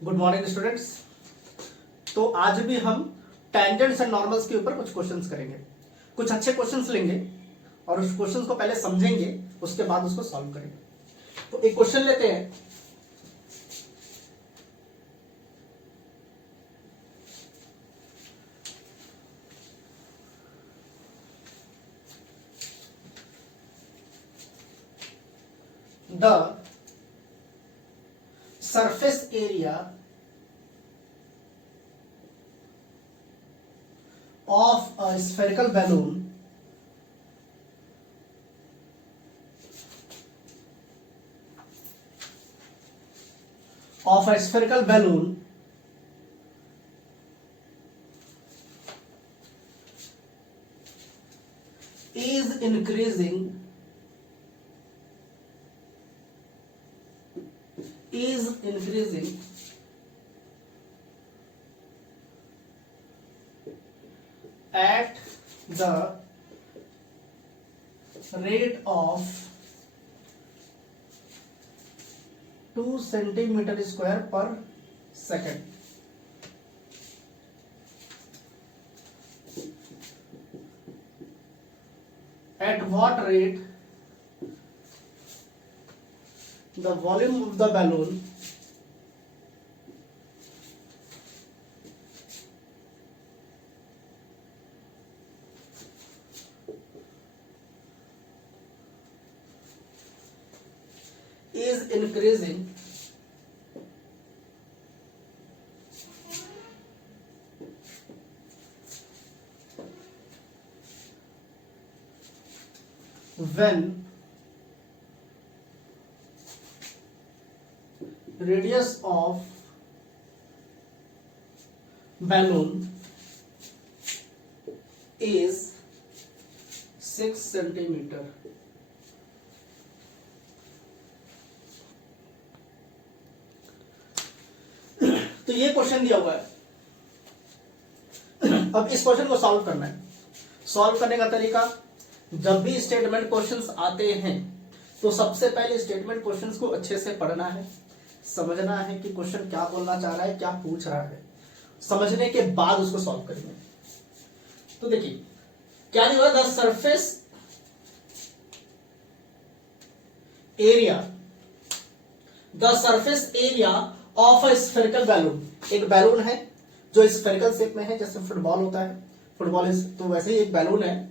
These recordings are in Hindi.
Good morning students. तो आज भी हम टेंजेंट्स एंड नॉर्मल्स के ऊपर कुछ क्वेश्चंस करेंगे। कुछ अच्छे क्वेश्चंस लेंगे और उस क्वेश्चंस को पहले समझेंगे, उसके बाद उसको सॉल्व करेंगे। तो एक क्वेश्चन लेते हैं। The surface area of a spherical balloon is increasing at the rate of 2 centimeter square per second. At what rate the volume of the balloon is increasing when radius of balloon is 6 centimeter. तो ये क्वेश्चन दिया हुआ है। अब इस क्वेश्चन को सॉल्व करना है। सॉल्व करने का तरीका, जब भी स्टेटमेंट क्वेश्चंस आते हैं तो सबसे पहले स्टेटमेंट क्वेश्चंस को अच्छे से पढ़ना है, समझना है कि क्वेश्चन क्या बोलना चाह रहा है, क्या पूछ रहा है। समझने के बाद उसको सॉल्व करेंगे। तो देखिए क्या दिया हुआ, the surface area of a spherical balloon. एक बैलून है जो स्फेरिकल शेप में है, जैसे फुटबॉल होता है। फुटबॉल तो वैसे ही एक बैलून है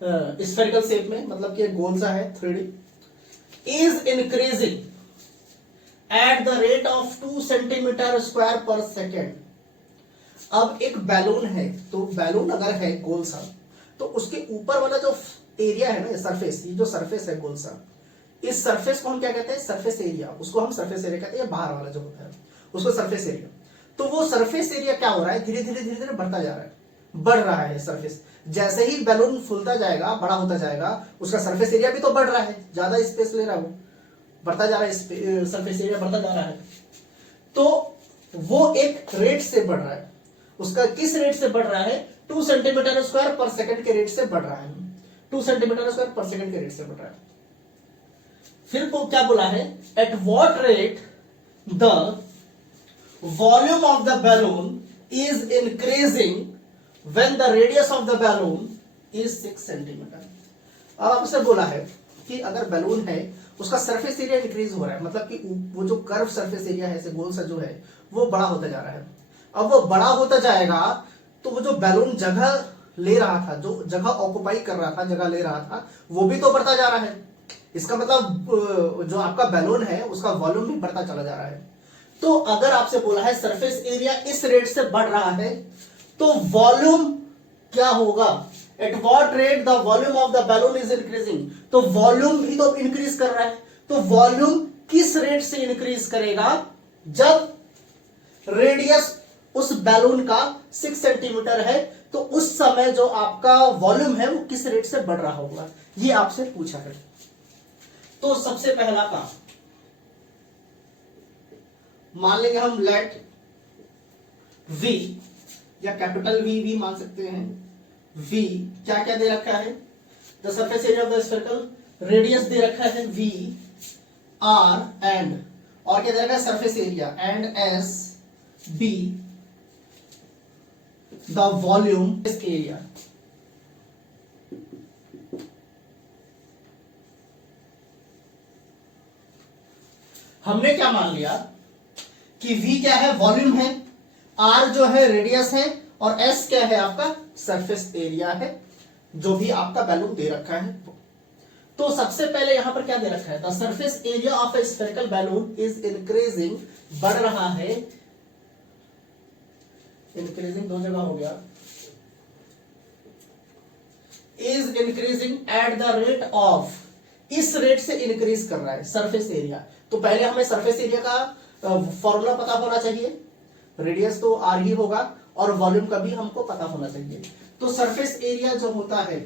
स्फेरिकल शेप में, मतलब कि एक गोल सा है 3D। Is increasing at the rate of 2 centimetre square पर सेकेंड। अब एक बैलून है, तो बैलून अगर है गोल सा, तो उसके ऊपर वाला जो एरिया है ना, सरफेस, ये जो सरफेस है गोल सा, इस सरफेस को हम क्या कहते हैं, सरफेस एरिया। उसको हम सरफेस एरिया कहते हैं, बाहर वाला जो होता है उसको सरफेस एरिया। तो वो सरफेस एरिया क्या हो रहा है, धीरे धीरे बढ़ता जा रहा है, बढ़ रहा है सरफेस। जैसे ही बैलून फूलता जाएगा, बड़ा होता जाएगा, उसका सरफेस एरिया भी तो बढ़ रहा है, ज्यादा स्पेस ले रहा है, वो बढ़ता जा रहा है, सरफेस एरिया बढ़ता जा रहा है। तो वो एक रेट से बढ़ रहा है। उसका किस रेट से बढ़ रहा है, 2 सेंटीमीटर स्क्वायर पर सेकंड के रेट से बढ़ रहा है। 2 सेंटीमीटर स्क्वायर पर सेकंड के रेट से बढ़ रहा है। फिर को क्या बोला है, at what rate the volume of the balloon is increasing when the radius of the balloon is 6 centimetre. अब आपसे बोला है कि अगर बैलून है, उसका सरफेस एरिया इंक्रीज हो रहा है, मतलब कि वो जो कर्व सरफेस एरिया है, गोल सा जो है, वो बड़ा होता जा रहा है। अब वो बड़ा होता जाएगा तो वो जो बैलून जगह ले रहा था, जो जगह ऑक्युपाई कर रहा था, जगह ले रहा था, वो भी तो बढ़ता जा रहा है। इसका मतलब जो आपका बैलून है उसका वॉल्यूम भी बढ़ता चला जा रहा है। तो अगर आपसे बोला है सरफेस एरिया इस रेट से बढ़ रहा है, तो वॉल्यूम क्या होगा, at what rate the volume of the balloon is increasing. तो वॉल्यूम भी तो इंक्रीज कर रहा है। तो वॉल्यूम किस रेट से इंक्रीज करेगा, जब रेडियस उस बैलून का 6 सेंटीमीटर है, तो उस समय जो आपका वॉल्यूम है वो किस रेट से बढ़ रहा होगा, ये आपसे पूछा है। तो सबसे पहला काम, मान लेंगे हम लेट V, या कैपिटल वी मान सकते हैं। V क्या क्या दे रखा है, the surface area of the spherical, radius दे रखा है V, R एंड और क्या दे रखा है surface area, and S be the volume area. हमने क्या मान लिया कि V क्या है, वॉल्यूम है, R जो है रेडियस है, और S क्या है आपका सरफेस एरिया है, जो भी आपका बैलून दे रखा है। तो सबसे पहले यहां पर क्या दे रखा है, the surface area of A spherical balloon is increasing, बढ़ रहा है, इंक्रीजिंग दो जगह हो गया, is increasing at the rate of, इस रेट से इंक्रीज कर रहा है सरफेस एरिया। तो पहले हमें सरफेस एरिया का फॉर्मूला पता होना चाहिए, रेडियस तो आर ही होगा, और वॉल्यूम का भी हमको पता होना चाहिए। तो सरफेस एरिया जो होता है,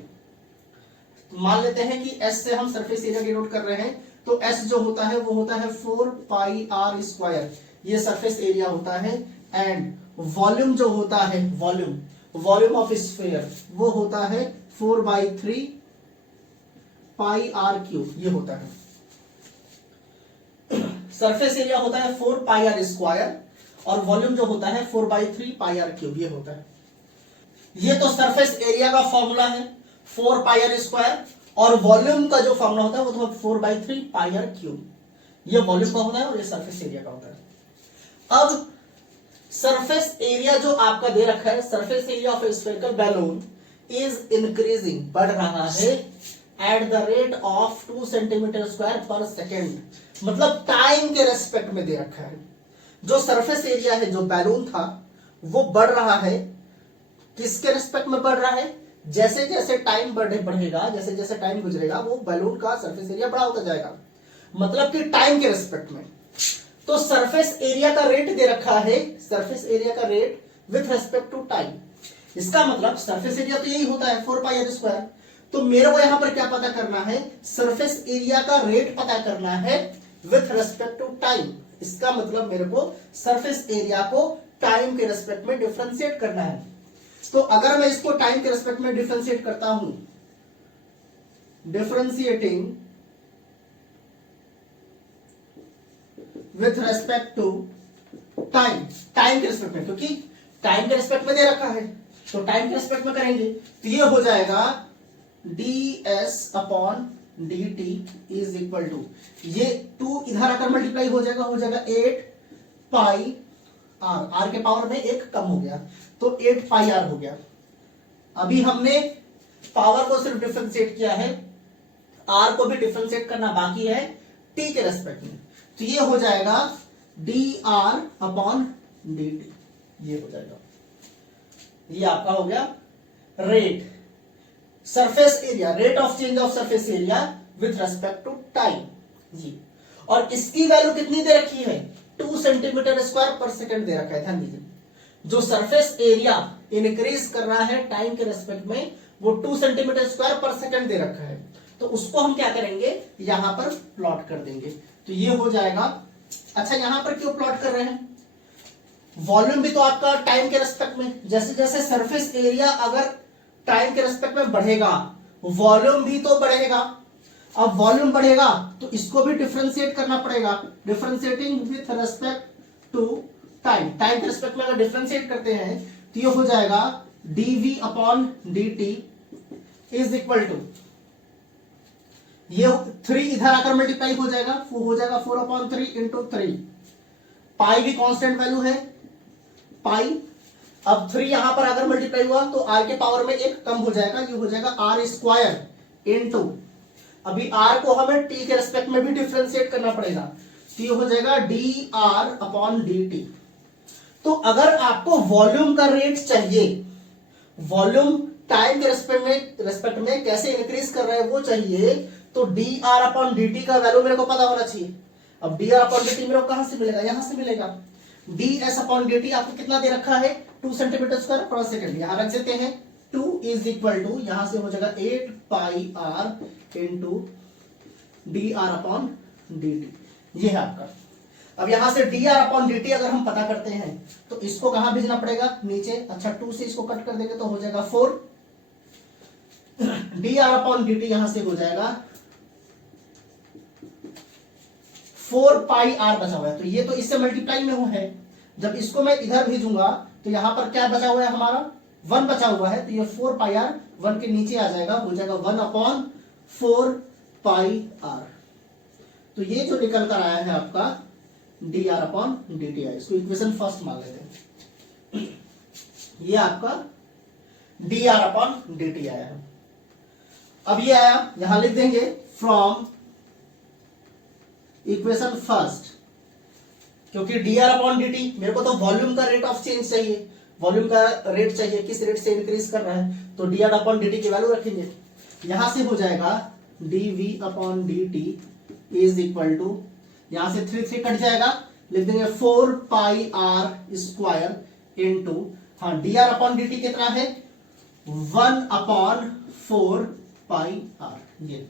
मान लेते हैं कि एस से हम सरफेस एरिया डिनोट कर रहे हैं, तो एस जो होता है वो होता है 4 पाई आर स्क्वायर, ये सरफेस एरिया होता है। एंड वॉल्यूम जो होता है, वॉल्यूम ऑफ स्फीयर वो होता है 4/3 पाई आर क्यूब, ये होता है। सरफेस एरिया होता है 4 पाई आर स्क्वायर, और वॉल्यूम जो होता है 4/3 पाई आर क्यूब, ये होता है। ये तो सरफेस एरिया का फॉर्मूला है 4 पाई आर स्क्वायर, और वॉल्यूम का जो फॉर्मूला होता है वो तो 4/3 पाई आर क्यूब, ये वॉल्यूम का होता है और ये सरफेस एरिया का होता है। अब सरफेस एरिया जो आपका दे रखा है, surface area of A spherical balloon is increasing, बढ़ रहा है, at the rate of 2 centimetre square पर सेकेंड, मतलब टाइम के रेस्पेक्ट में दे रखा है। जो सरफेस एरिया है, जो बैलून था, वो बढ़ रहा है, किसके रेस्पेक्ट में बढ़ रहा है, जैसे जैसे टाइम बढ़ेगा, जैसे जैसे टाइम गुजरेगा, वो बैलून का सरफेस एरिया बड़ा होता जाएगा, मतलब कि टाइम के रेस्पेक्ट में। तो सरफेस एरिया का रेट दे रखा है, सरफेस एरिया का rate with respect to time, इसका मतलब सरफेस एरिया तो यही होता है 4 पाई आर स्क्वायर। तो मेरे को यहां पर क्या पता करना है, सरफेस एरिया का रेट पता करना है विथ रेस्पेक्ट टू टाइम। इसका मतलब मेरे को सरफेस एरिया को टाइम के रेस्पेक्ट में डिफरेंशिएट करना है। तो अगर मैं इसको टाइम के रेस्पेक्ट में डिफरेंशिएट करता हूं, differentiating with respect to time, time के रेस्पेक्ट में, क्योंकि टाइम के रेस्पेक्ट में दे रखा है, तो टाइम के रेस्पेक्ट में करेंगे, तो ये हो जाएगा ds/dt इज इक्वल टू, ये 2 इधर आकर मल्टीप्लाई हो जाएगा 8 पाई आर, आर के पावर में 1 कम हो गया, तो 8 पाई आर हो गया। अभी हमने पावर को सिर्फ डिफरेंशिएट किया है, आर को भी डिफरेंशिएट करना बाकी है टी के रेस्पेक्ट में, तो ये हो जाएगा dr/dt, ये हो जाएगा, ये आपका हो गया rate, surface area, rate of change of surface area with respect to time जी। और इसकी वैल्यू कितनी दे रखी है, 2 सेंटीमीटर स्क्वायर पर सेकंड दे रखा है। ध्यान दीजिए, जो सरफेस एरिया इंक्रीज कर रहा है टाइम के रेस्पेक्ट में, वो 2 सेंटीमीटर स्क्वायर पर सेकंड दे रखा है, तो उसको हम क्या करेंगे, यहां पर प्लॉट कर देंगे, तो ये हो जाएगा। अच्छा, यहां पर क्यों प्लॉट कर रहे हैं, वॉल्यूम भी तो आपका टाइम के रेस्पेक्ट में, जैसे जैसे सरफेस एरिया अगर टाइम के रेस्पेक्ट में बढ़ेगा, वॉल्यूम भी तो बढ़ेगा। अब वॉल्यूम बढ़ेगा तो इसको भी डिफरेंशिएट करना पड़ेगा, differentiating with respect to time, time के रेस्पेक्ट में अगर डिफरेंशिएट करते हैं तो ये हो जाएगा dv/dt इज इक्वल टू, ये 3 इधर आकर मल्टीप्लाई हो जाएगा, वो हो जाएगा 4/3 इंटू 3, पाई भी कांस्टेंट वैल्यू है पाई। अब 3 यहां पर अगर मल्टीप्लाई हुआ तो r के पावर में 1 कम हो जाएगा, ये हो जाएगा r स्क्वायर इंटू, अभी r को हमें t के रेस्पेक्ट में भी डिफरेंशिएट करना पड़ेगा, तो ये हो जाएगा dr/dt। तो अगर आपको वॉल्यूम का रेट चाहिए, वॉल्यूम टाइम के रेस्पेक्ट में कैसे इंक्रीज कर रहा है वो चाहिए, तो dr/dt का वैल्यू मेरे को पता होना चाहिए। अब dr/dt मेरे को कहां से मिलेगा, यहां से मिलेगा। ds/dt आपको कितना दे रखा है, 2 सेंटीमीटर स्क्वायर पर सेकंड, यहां रख देते हैं 2 इज इक्वल टू, यहां से हो जाएगा 8 पाई आर इंटू dr/dt, ये है आपका। अब यहां से dr/dt अगर हम पता करते हैं तो इसको कहां भेजना पड़ेगा, नीचे। अच्छा, 2 से इसको कट कर देंगे तो हो जाएगा 4, dr/dt यहां से हो जाएगा 4 पाई आर बचा हुआ है, तो ये तो इससे मल्टीप्लाई में हुआ है। जब इसको मैं इधर भेजूंगा तो यहां पर क्या बचा हुआ है हमारा, 1 बचा हुआ है, तो ये 4 पाई आर 1 के नीचे आ जाएगा, हो जाएगा 1/4 पाई आर। तो ये जो निकल कर आया है आपका dr/dt है, इसको इक्वेशन फर्स्ट मान लेते हैं। ये आपका dr/dt आया है। अब ये आया, यहां लिख देंगे फ्रॉम इक्वेशन फर्स्ट, क्योंकि dr/dt मेरे को तो वॉल्यूम का रेट ऑफ चेंज चाहिए, वॉल्यूम का रेट चाहिए, किस रेट से इंक्रीज कर रहा है, तो dr/dt की वैल्यू रखेंगे। यहां से हो जाएगा dv/dt इज इक्वल टू, यहां से 3 कट जाएगा, लिख देंगे 4 पाई आर स्क्वायर इंटू, हाँ dr/dt कितना है 1/4 पाई आर, ये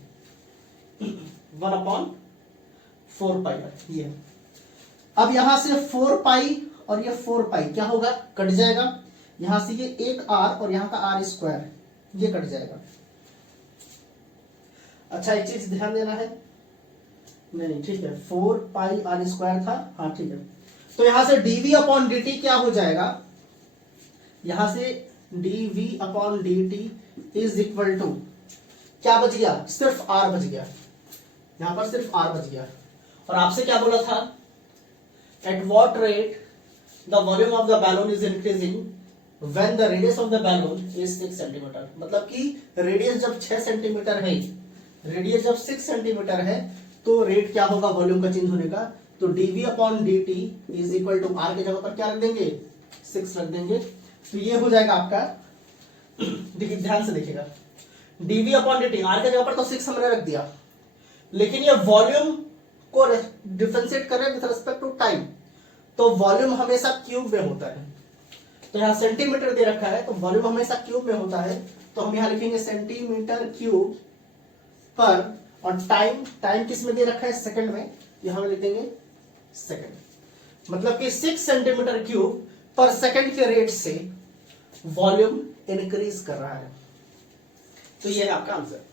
1/4 पाई आर ये। अब यहां से 4 पाई और ये 4 पाई क्या होगा, कट जाएगा, यहां से ये एक आर और यहां का आर स्क्वायर ये कट जाएगा। अच्छा एक चीज ध्यान देना है, नहीं ठीक है 4 पाई आर स्क्वायर था, हाँ ठीक है, तो यहां से dv/dt क्या हो जाएगा, यहां से dv/dt इज इक्वल टू क्या बच गया, सिर्फ आर बच गया, यहां पर सिर्फ आर बच गया। और आपसे क्या बोला था, at what rate the volume of the balloon is increasing when the radius of the balloon is 6 centimetre, मतलब कि रेडियस जब 6 सेंटीमीटर है, रेडियस जब 6 सेंटीमीटर है तो रेट क्या होगा वॉल्यूम का चेंज होने का, तो dv/dt is equal to are की जगह पर क्या रख देंगे 6 रख देंगे, तो ये हो जाएगा आपका, देखिए ध्यान से देखिएगा, dv/dt आर की जगह पर तो 6 हमने रख दिया, लेकिन ये वॉल्यूम को डिफरेंशिएट कर रहे हैं विद रिस्पेक्ट टू टाइम, तो वॉल्यूम हमेशा क्यूब में होता है, तो यहाँ सेंटीमीटर दे रखा है तो वॉल्यूम हमेशा क्यूब में होता है, तो हम यहाँ लिखेंगे सेंटीमीटर क्यूब पर, और टाइम किस में दे रखा है सेकंड में, यहां लिख देंगे सेकंड, मतलब कि 6 सेंटीमीटर क्यूब पर सेकंड के रेट से वॉल्यूम इंक्रीज कर रहा है। तो ये है आपका आंसर।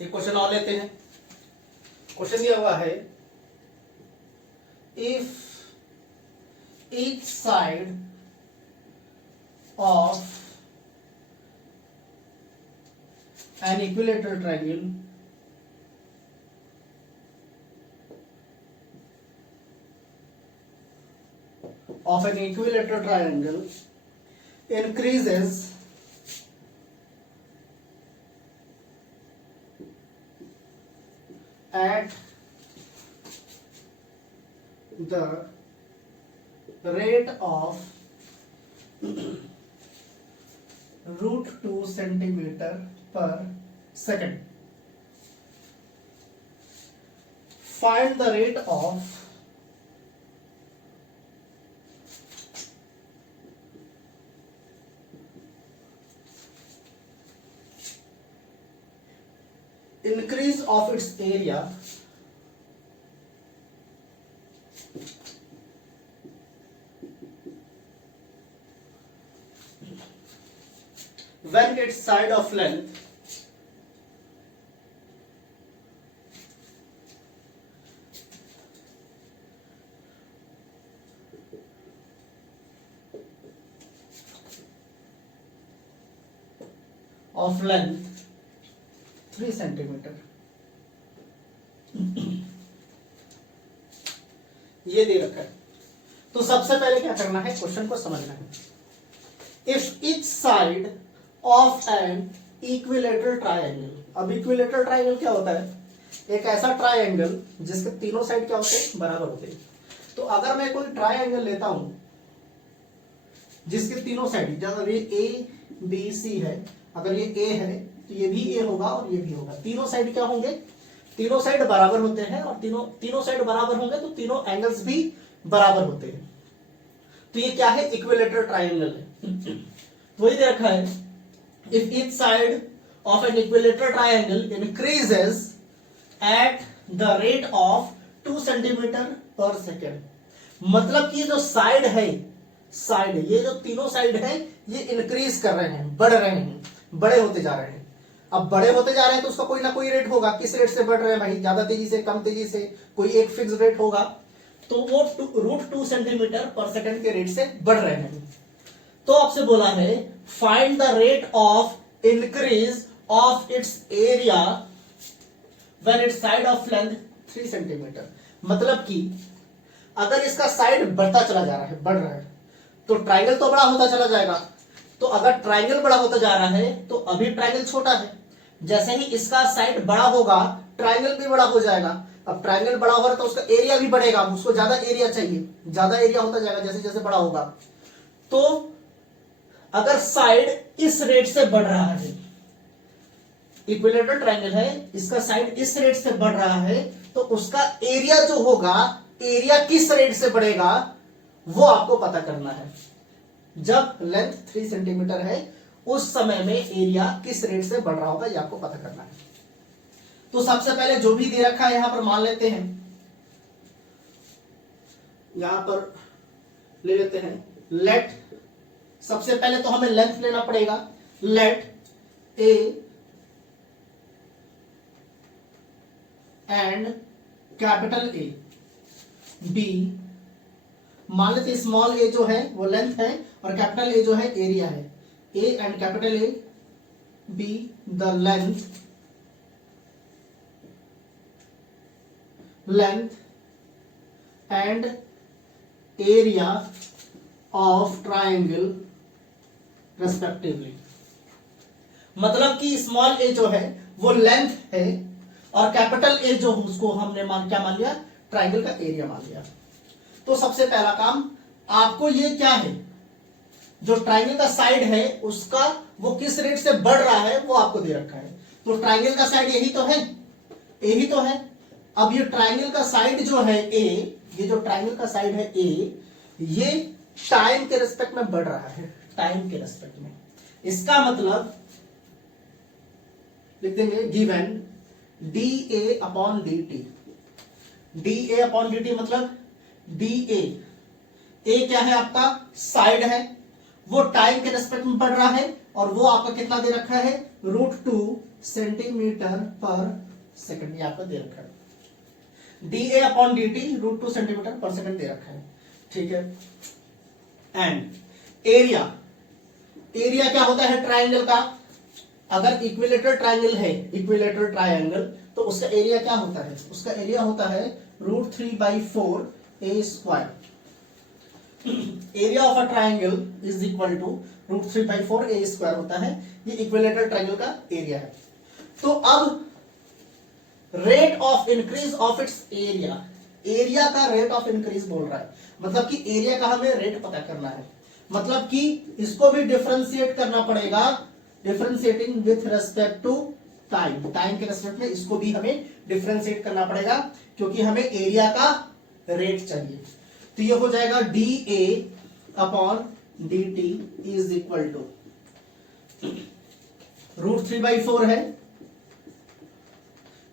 एक क्वेश्चन और लेते हैं। क्वेश्चन दिया हुआ है, if each side of an equilateral triangle increases at the rate of √2 centimeter per second. Find the rate of increase of its area when its side of length of length 3 centimetre. ये दे रखा है, तो सबसे पहले क्या करना है, क्वेश्चन को समझना है। If each side of an equilateral triangle, अब इक्विलेटरल ट्रायंगल क्या होता है, एक ऐसा ट्रायंगल जिसके तीनों साइड क्या होते हैं, बराबर होते हैं। तो अगर मैं कोई ट्रायंगल लेता हूं जिसके तीनों साइड, जैसे ये ए बी सी है, अगर ये ए है तो ये भी ए होगा और ये भी होगा। तीनों साइड क्या होंगे, तीनों साइड बराबर होते हैं, और तीनों साइड बराबर होंगे तो तीनों एंगल्स भी बराबर होते हैं। तो ये क्या है, इक्विलेटरल ट्रायंगल है। तो वही दे रखा है, if each side of an equilateral triangle increases at the rate of 2 centimetre पर सेकेंड। मतलब कि जो साइड है, ये जो तीनों साइड है ये इंक्रीज कर रहे हैं, बढ़ रहे हैं, बड़े होते जा रहे हैं। अब बड़े होते जा रहे हैं तो उसका कोई ना कोई रेट होगा, किस रेट से बढ़ रहे हैं भाई, ज्यादा तेजी से, कम तेजी से, कोई एक फिक्स रेट होगा। तो वो √2 सेंटीमीटर पर सेकेंड के रेट से बढ़ रहे हैं। तो आपसे बोला है find the rate of increase of its area when it's side of length 3 centimetre. मतलब कि अगर इसका साइड बढ़ता चला जा रहा है, बढ़ रहा है, तो ट्रायंगल तो बड़ा होता चला जाएगा। तो अगर ट्रायंगल बड़ा होता जा रहा है तो अभी ट्रायंगल छोटा है, जैसे ही इसका साइड बड़ा होगा ट्रायंगल भी बड़ा हो जाएगा। अब ट्रायंगल बड़ा हो रहा है तो उसका एरिया भी बढ़ेगा, उसको ज्यादा एरिया चाहिए, ज्यादा एरिया होता जाएगा जैसे जैसे बड़ा होगा। तो अगर साइड इस रेट से बढ़ रहा है, इक्विलेटरल ट्रायंगल है, इसका साइड इस रेट से बढ़ रहा है, तो उसका एरिया जो होगा, एरिया किस रेट से बढ़ेगा वो आपको पता करना है। जब लेंथ 3 सेंटीमीटर है उस समय में एरिया किस रेट से बढ़ रहा होगा ये आपको पता करना है। तो सबसे पहले जो भी दे रखा है यहां पर मान लेते हैं, यहां पर ले लेते हैं लेट, सबसे पहले तो हमें लेंथ लेना पड़ेगा। Let a and capital a b, मान लेते स्मॉल ए जो है वो लेंथ है और कैपिटल ए जो है एरिया है। ए and capital a be the length and area of triangle respectively. मतलब कि स्मॉल ए जो है वो लेंथ है और कैपिटल ए जो उसको हमने क्या मान लिया, ट्रायंगल का एरिया मान लिया। तो सबसे पहला काम आपको ये क्या है, जो ट्रायंगल का साइड है उसका वो किस रेट से बढ़ रहा है वो आपको दे रखा है। तो ट्रायंगल का साइड यही तो है, यही तो है। अब ये ट्रायंगल का साइड जो है ए, ये जो ट्रायंगल का साइड है ए, ये टाइम के रिस्पेक्ट में बढ़ रहा है, टाइम के रिस्पेक्ट में। इसका मतलब लिख देंगे given D a upon d T. D a upon d T मतलब डी ए क्या है आपका साइड है, वो टाइम के रिस्पेक्ट में बढ़ रहा है और वो आपका कितना दे रखा है, √2 सेंटीमीटर पर सेकंड, ये आपका दे रखा है। D a upon d T √2 centimetre पर सेकंड दे रखा है, ठीक है। एंड एरिया, एरिया क्या होता है ट्रायंगल का, अगर इक्विलेटरल ट्रायंगल है, इक्विलेटरल ट्रायंगल, तो उसका एरिया क्या होता है, उसका एरिया होता है √3/4 a square. Area of a triangle is equal to √3/4 a square होता है, ये इक्विलेटरल ट्रायंगल का एरिया है। तो अब rate of increase of its area, area का रेट ऑफ इंक्रीज बोल रहा है, मतलब कि एरिया का हमें रेट पता करना है। मतलब कि इसको भी डिफरेंशिएट करना पड़ेगा, differentiating with respect to time, time के रेस्पेक्ट में इसको भी हमें डिफरेंशिएट करना पड़ेगा क्योंकि हमें एरिया का रेट चाहिए। तो ये हो जाएगा d a upon d t is equal to √3/4 है,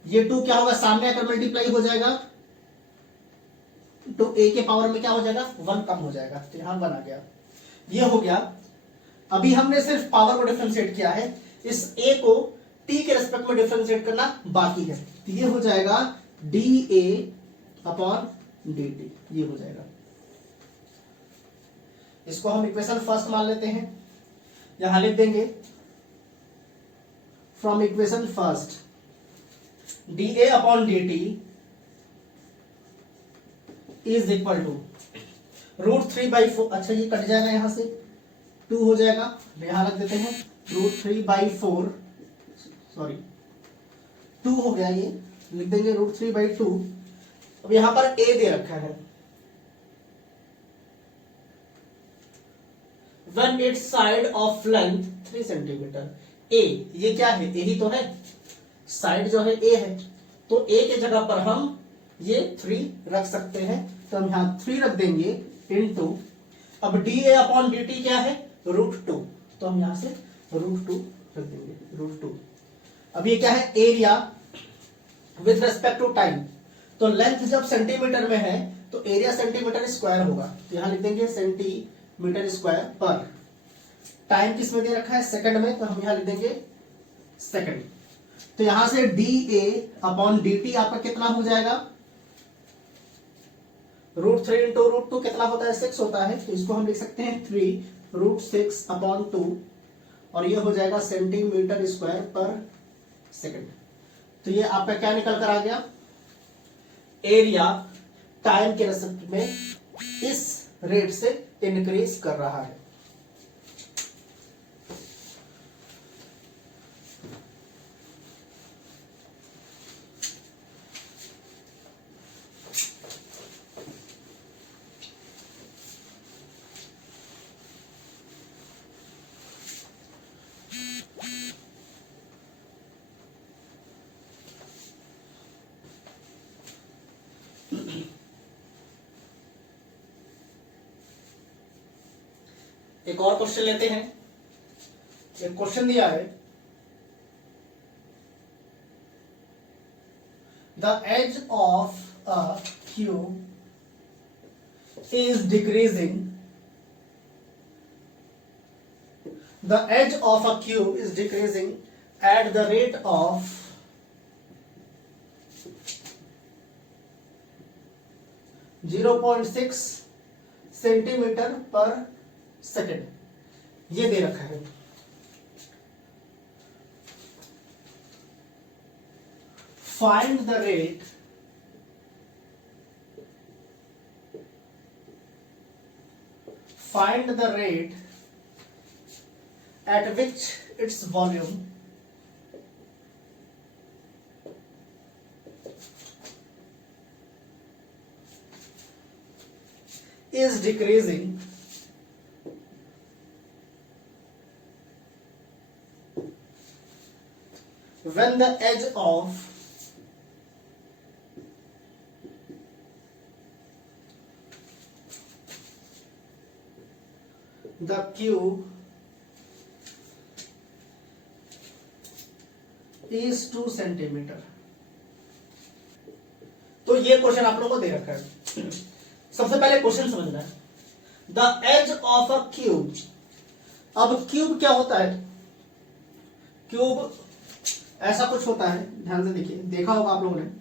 ये 2 क्या होगा, सामने आकर मल्टीप्लाई हो जाएगा, तो ए के पावर में क्या हो जाएगा, 1 कम हो जाएगा, तो यहां 1 आ गया, ये हो गया। अभी हमने सिर्फ पावर को डिफरेंशिएट किया है, इस ए को टी के रेस्पेक्ट में डिफरेंशिएट करना बाकी है, तो ये हो जाएगा d a upon d T, ये हो जाएगा। इसको हम इक्वेशन फर्स्ट मान लेते हैं, यहां लिख देंगे from equation first d a upon d t is equal to √3/4, अच्छा ये कट जाएगा, यहां से 2 हो जाएगा, यहां रख देते हैं √3/4, सॉरी 2 हो गया, ये लिख देंगे √3/2। अब यहां पर ए दे रखा है, when its side of length 3 centimetre, ए, ये क्या है, ए ही तो है, साइड जो है ए है, तो ए के जगह पर हम ये 3 रख सकते हैं, तो हम यहां 3 रख देंगे इनटू, अब D a upon d T क्या है, √2, तो हम यहां से √2 रख देंगे, √2। अब ये क्या है, area with respect to time, तो लेंथ जब सेंटीमीटर में है तो एरिया सेंटीमीटर स्क्वायर होगा, तो यहां लिख देंगे सेंटीमीटर स्क्वायर पर, टाइम किस में दे रखा है, सेकंड में, तो हम यहां लिख देंगे सेकंड। तो यहां से D a upon d T आपका कितना हो जाएगा, √3 इंटू √2 कितना होता है, 6 होता है, तो इसको हम लिख सकते हैं 3 √6 अपॉन 2, और ये हो जाएगा सेंटीमीटर स्क्वायर पर सेकंड। तो ये आपका क्या निकल कर आ गया, एरिया टाइम के रेस्पेक्ट में इस रेट से इंक्रीज कर रहा है। एक और क्वेश्चन लेते हैं, एक क्वेश्चन दिया है, the edge of a cube is decreasing, the edge of a cube is decreasing at the rate of 0.6 centimetre पर सेकेंड, ये दे रखा है। Find the rate at which its volume is decreasing when the edge of the cube is 2 centimetre. तो ये क्वेश्चन आप लोगों को दे रखा है। सबसे पहले क्वेश्चन समझना है, the edge of a cube. अब क्यूब क्या होता है, क्यूब ऐसा कुछ होता है, ध्यान से देखिए, देखा होगा आप लोगों ने,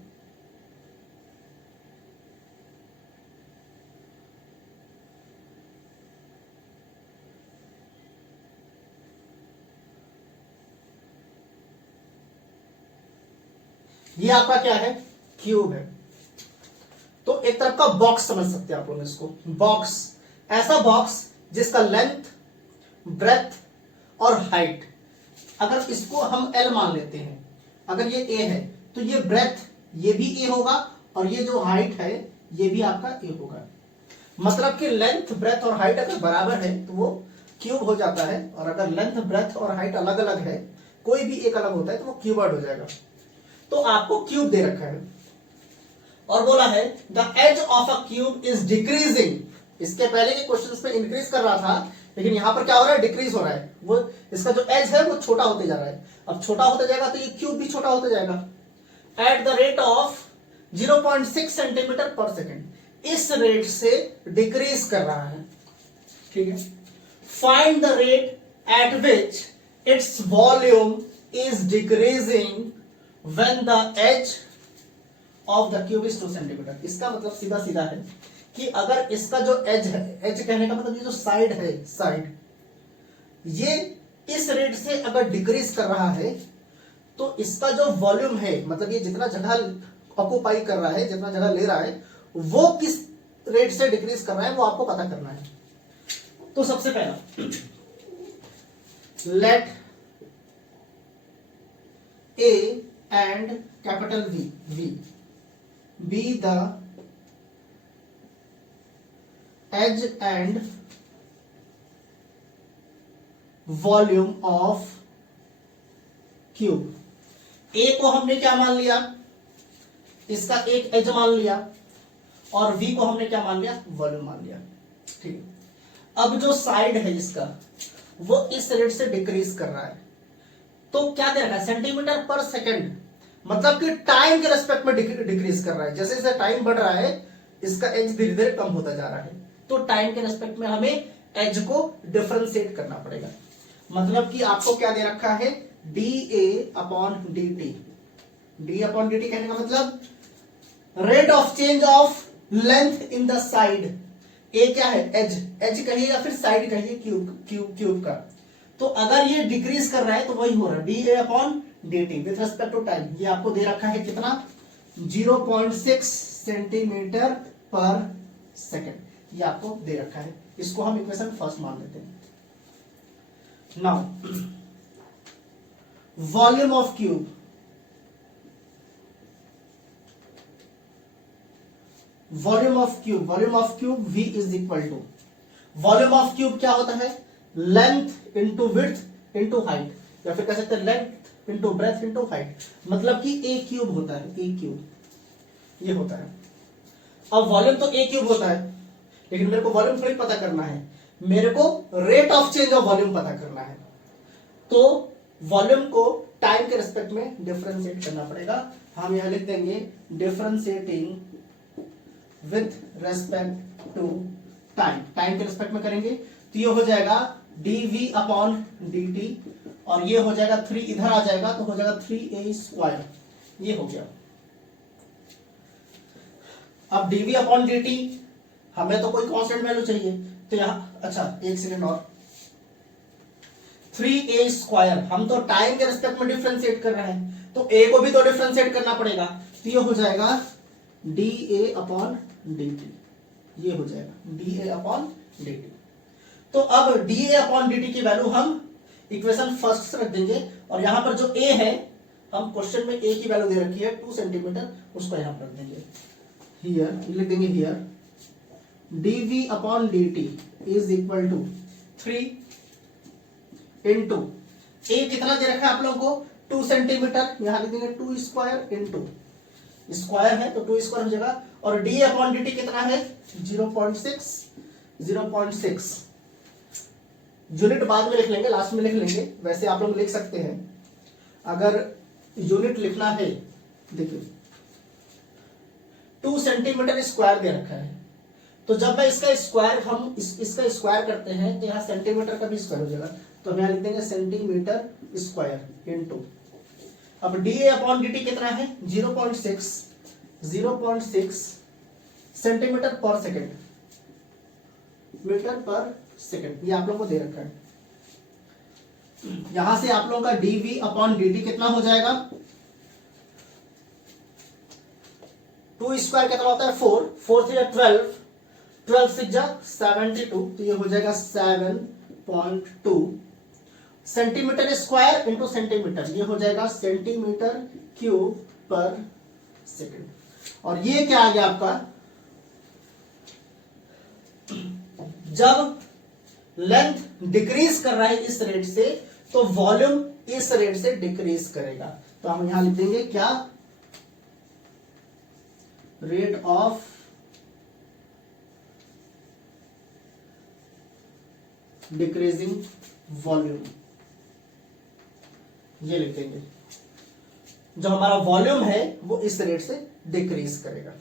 ये आपका क्या है, क्यूब है। तो एक तरफ का बॉक्स समझ सकते हैं आप लोग इसको, बॉक्स, ऐसा बॉक्स जिसका लेंथ, ब्रेथ और हाइट, अगर इसको हम L मान लेते हैं, अगर ये A है तो ये ब्रेथ ये भी A होगा, और ये जो हाइट है ये भी आपका A होगा। मतलब कि लेंथ, ब्रेथ और हाइट अगर बराबर है तो वो क्यूब हो जाता है, और अगर लेंथ, ब्रेथ और हाइट अलग अलग है, कोई भी एक अलग होता है, तो वो क्यूबॉइड हो जाएगा। तो आपको क्यूब दे रखा है और बोला है the edge of a cube is decreasing. इसके पहले के क्वेश्चंस में इंक्रीज कर रहा था, लेकिन यहां पर क्या हो रहा है, डिक्रीज हो रहा है। वो इसका जो एज है वो छोटा होते जा रहा है। अब छोटा होता जाएगा तो ये क्यूब भी छोटा होता जाएगा। At the rate of 0.6 centimetre पर सेकेंड, इस रेट से डिक्रीज कर रहा है, ठीक है। Find the rate at which its volume is decreasing when the edge of the cube is 2 centimetre. इसका मतलब सीधा सीधा है कि अगर इसका जो एज है, एज कहने का मतलब ये जो साइड है, साइड, ये इस रेट से अगर डिक्रीज कर रहा है, तो इसका जो वॉल्यूम है, मतलब ये जितना जगह ऑक्यूपाई कर रहा है, जितना जगह ले रहा है, वो किस रेट से डिक्रीज कर रहा है, वो आपको पता करना है। तो सबसे पहला, late A and capital V be the edge and volume of cube. A को हमने क्या मान लिया, इसका एक एज मान लिया, और वी को हमने क्या मान लिया, वॉल्यूम मान लिया। ठीक, अब जो साइड है इसका वो इस रेट से डिक्रीज कर रहा है, तो क्या दे रखा है, सेंटीमीटर पर सेकंड, मतलब कि टाइम के रेस्पेक्ट में डिक्रीज कर रहा है। जैसे जैसे टाइम बढ़ रहा है इसका एज धीरे धीरे कम होता जा रहा है, तो टाइम के रेस्पेक्ट में हमें एज को डिफरेंशिएट करना पड़ेगा। मतलब कि आपको क्या दे रखा है, डी अपॉन डी टी कहने का मतलब rate of change of length in the side. A क्या है, एज कहिए या फिर साइड कहिए क्यूब का। तो अगर ये डिक्रीज कर रहा है तो वही हो रहा है d a upon d t with respect to time. ये आपको दे रखा है कितना, 0.6 सेंटीमीटर पर सेकेंड, ये आपको दे रखा है। इसको हम इक्वेशन फर्स्ट मान लेते हैं। Now volume of cube, volume of cube V is equal to, volume of cube क्या होता है, length into width into height, या फिर कह सकते हैं length into breadth into height, मतलब कि ए क्यूब होता है, ए क्यूब ये होता है। अब वॉल्यूम तो ए क्यूब होता है, लेकिन मेरे को वॉल्यूम थोड़ी पता करना है, मेरे को rate of change of volume पता करना है। तो वॉल्यूम को टाइम के रेस्पेक्ट में डिफरेंशिएट करना पड़ेगा। हम यहां लिख देंगे differentiating with respect to time, time के रेस्पेक्ट में करेंगे तो ये हो जाएगा dv अपॉन dt, और ये हो जाएगा 3 इधर आ जाएगा तो हो जाएगा 3a स्क्वायर, ये हो गया। अब dv अपॉन dt, हमें तो कोई कांस्टेंट वैल्यू चाहिए, तो यहां अच्छा एक सेकंड और, 3a स्क्वायर, हम तो टाइम के रेस्पेक्ट में डिफरेंशिएट कर रहे हैं तो a को भी तो डिफरेंशिएट करना पड़ेगा, तो ये हो जाएगा dA अपॉन dt, ये हो जाएगा dA अपॉन dt। तो अब dA अपॉन dt की वैल्यू हम इक्वेशन फर्स्ट से रख देंगे, और यहां पर जो a है, हम क्वेश्चन में a की वैल्यू दे रखी है 2 सेंटीमीटर, उसको यहां पर रख देंगे, हियर लिख देंगे here dV upon dt is equal to 3 into a कितना दे रखा है आप लोगों को, 2 सेंटीमीटर, यहां लिख देंगे 2 स्क्वायर इंटू स्क्वायर है तो 2 स्क्वायर हो जाएगा, और d अपॉन dt कितना है 0.6 यूनिट बाद में लिख लेंगे, लास्ट में लिख लेंगे, वैसे आप लोग लिख सकते हैं। अगर यूनिट लिखना है, देखिए 2 सेंटीमीटर स्क्वायर दे रखा है, तो जब मैं इसका स्क्वायर, हम इसका स्क्वायर करते हैं तो यहां सेंटीमीटर का भी स्क्वायर हो जाएगा, तो हम यहां लिख देंगे सेंटीमीटर स्क्वायर इंटू, अब dA अपॉन dt कितना है 0.6 सेंटीमीटर पर सेकेंड, मीटर पर सेकेंड, ये आप लोगों को दे रखा है। यहां से आप लोगों का dV अपॉन dt कितना हो जाएगा, 2 स्क्वायर कितना होता है 4, 4 3 12, 12 6 जा 72, तो ये हो जाएगा 7.2 सेंटीमीटर स्क्वायर इंटू सेंटीमीटर, ये हो जाएगा सेंटीमीटर क्यूब पर सेकेंड। और ये क्या आ गया आपका, जब लेंथ डिक्रीज कर रहा है इस रेट से, तो वॉल्यूम इस रेट से डिक्रीज करेगा। तो हम यहां लिख देंगे क्या, रेट ऑफ डिक्रीजिंग वॉल्यूम, ये लिख देंगे। जो हमारा वॉल्यूम है वो इस रेट से डिक्रीज करेगा।